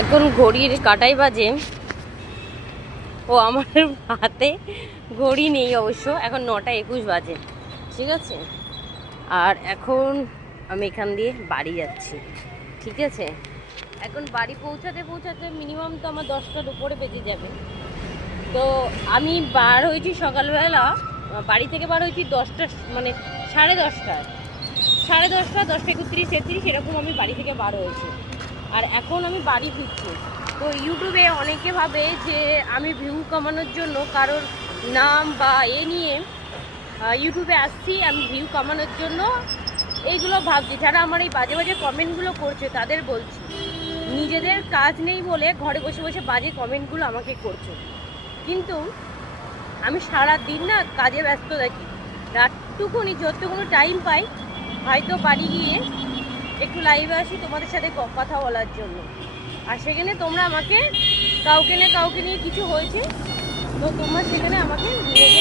এখন ঘড়ির কাটাই বাজে, ও আমার হাতে ঘড়ি নেই অবশ্য, এখন 9:21 বাজে, ঠিক আছে। আর এখন আমি এখান দিয়ে বাড়ি যাচ্ছি, ঠিক আছে। এখন বাড়ি পৌঁছাতে পৌঁছাতে মিনিমাম তো আমার 10টার উপরে বেজে যাবে। তো আমি বার হয়েছি সকালবেলা, বাড়ি থেকে বার হয়েছি 10টা, মানে 10:30টায়, 10:30, 10:31, 33 এরকম আমি বাড়ি থেকে বার হয়েছি। আর এখন আমি বাড়ি ফিরছি। তো ইউটিউবে অনেকে ভাবে যে আমি ভিউ কামানোর জন্য কারোর নাম বা নিয়ে ইউটিউবে আসছি, আমি ভিউ কামানোর জন্য এইগুলো ভাবছি। যারা আমার এই বাজে বাজে কমেন্টগুলো করছে তাদের বলছি, নিজেদের কাজ নেই বলে ঘরে বসে বসে বাজে কমেন্টগুলো আমাকে করছে। কিন্তু আমি সারা দিন না কাজে ব্যস্ত থাকি, রাতটুকুনি যতটুকুনি টাইম পাই হয়তো বাড়ি গিয়ে একটু লাইভে আসি তোমাদের সাথে কথা বলার জন্য। আর সেখানে তোমরা আমাকে কাউকে নিয়ে কিছু হয়েছে তো তোমরা সেখানে আমাকে নিজেকে